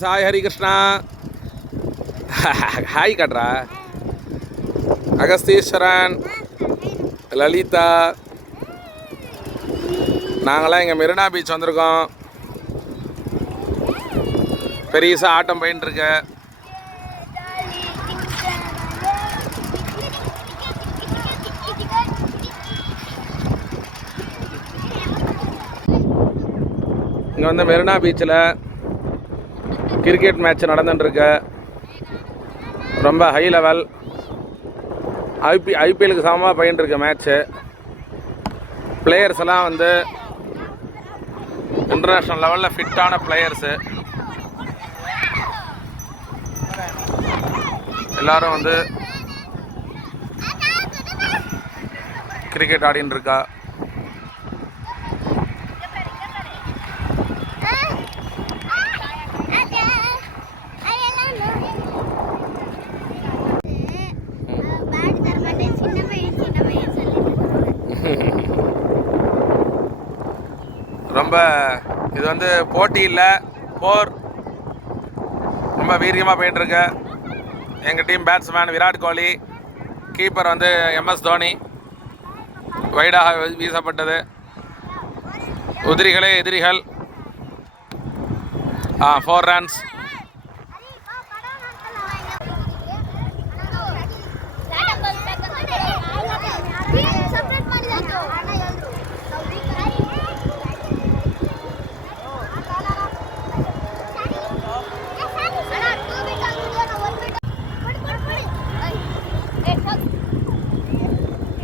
Sai Harikrishna hi Katra. Agastheeswaran, Lalitha, நாங்களாம் இங்கே Marina beach வந்திருக்கோம். பெரியசா ஆட்டம் போயின்ட்டுருக்கு. இங்கே வந்து மெரினா பீச்சில் கிரிக்கெட் மேட்ச் நடந்துட்டுருக்கு. ரொம்ப ஹை லெவல். ஐபிஎலுக்கு சமமாக போயின்ட்டுருக்கு மேட்ச்சு. பிளேயர்ஸ் எல்லாம் வந்து இன்டர்நேஷ்னல் லெவலில் ஃபிட்டான பிளேயர்ஸு. எல்லோரும் வந்து கிரிக்கெட் ஆடின்னு இருக்கா. ரொம்ப இது வந்து போட்டி இல்லை, போர். ரொம்ப வீரியமாக போயிட்டுருக்கு. எங்கள் team batsman Virat Kohli, keeper வந்து MS தோனி. வைடாக வீசப்பட்டது. உதிரிகளே எதிரிகள். 4 runs.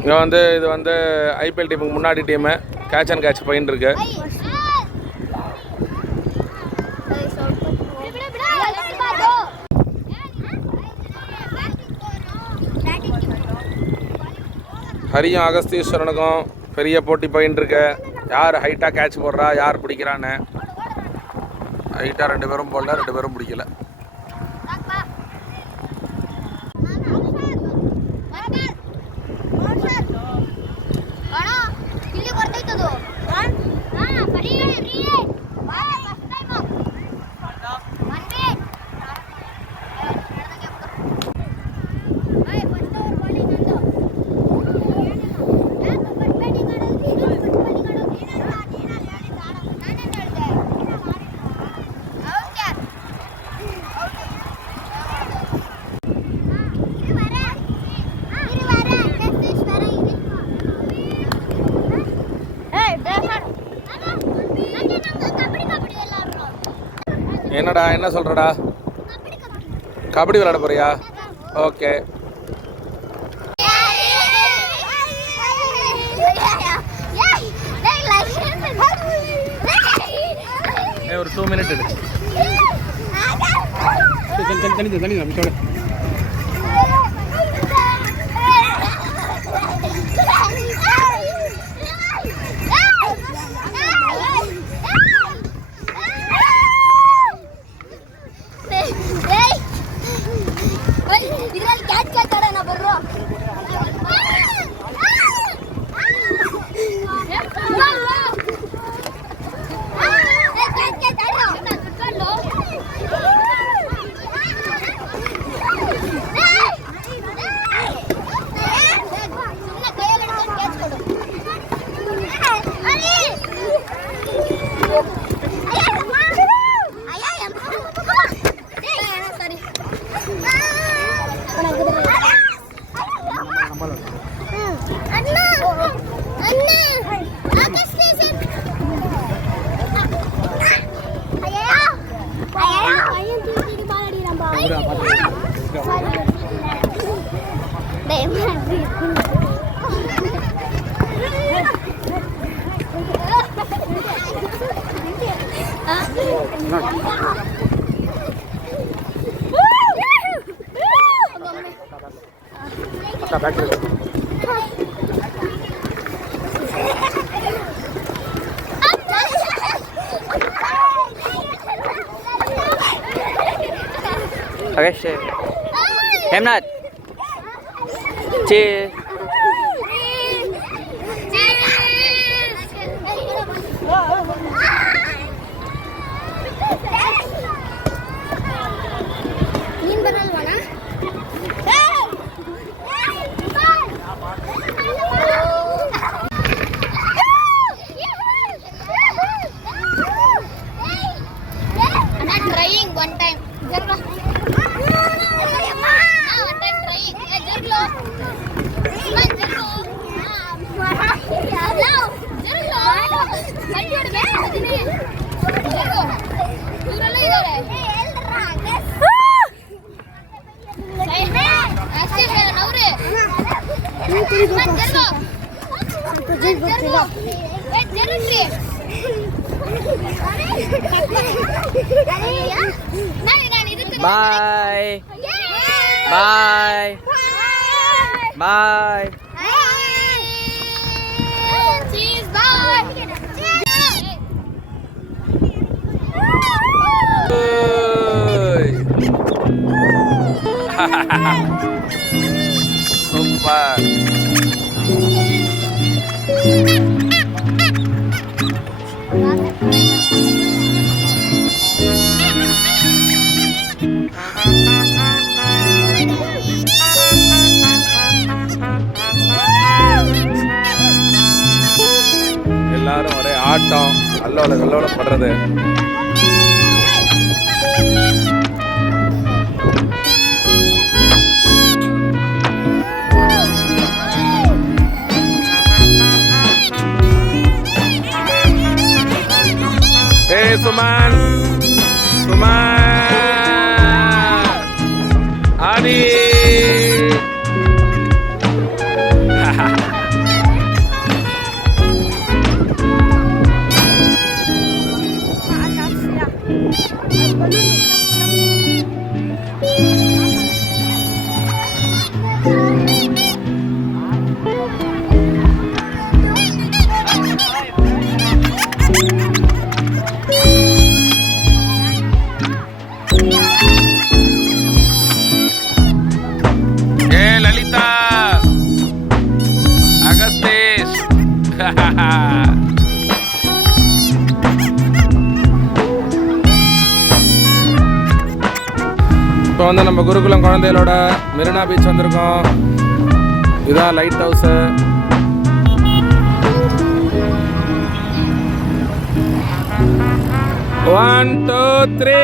இங்கே வந்து இது வந்து ஐபிஎல் டீமுக்கு முன்னாடி டீமு. கேட்ச் அண்ட் கேட்ச் போயின்னு இருக்கு. ஹரியும் அகஸ்தீஸ்வரனுக்கும் பெரிய போட்டி போயின்னு இருக்கு. யார் ஹைட்டாக கேட்ச் போடுறா, யார் பிடிக்கிறான்னு. ஹைட்டாக 2 பேரும் போடல, 2 பேரும் பிடிக்கல. என்னடா, என்ன சொல்கிறடா? கபடி விளையாட போறியா? ஓகே. ஒரு 2 minutes எடு. தண்ணி நம்ம Okay, Hemnat. Cheers. Not trying one time. Jarlo. One time trying. Jarlo. Man, Jarlo. Now, Jarlo. What you doing? Jarlo. Duralla idare. Actually, naure. Man, Jarlo. Jarlo. Wait, Jarlo. Bye. Bye. Bye. Cheese, bye. Super. எல்லாரும் ஒரே ஆட்டம் அல்லோல கல்லோல படுறது. Hey Suman, Adi. Hey Lalita, Agasthish. இப்போ வந்து நம்ம குருகுலம் குழந்தைகளோட Marina beach வந்திருக்கோம். இதுதான் light house. One two three.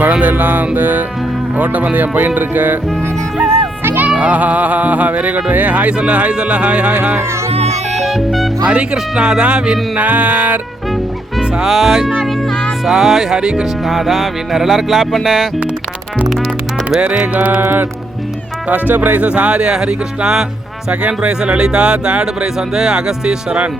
குழந்தையெல்லாம் வந்து ஓட்டப்பந்தயம் போயின்னு இருக்கு. ஆஹா ஆஹா ஆஹா, வெரி குட். ஹாய் சொல்ல, ஹாய் சொல்ல, ஹாய் ஹாய் ஹாய். ஹரிகிருஷ்ணா தான் வின்னர். சாய் ஹரிகிருஷ்ணா தான் வின்னர். எல்லாரும் கிளாப் பண்ண. Very good. First prize Sai Harikrishna, second prize Lalitha, third prize வந்து அகஸ்தீஸ்வரன்.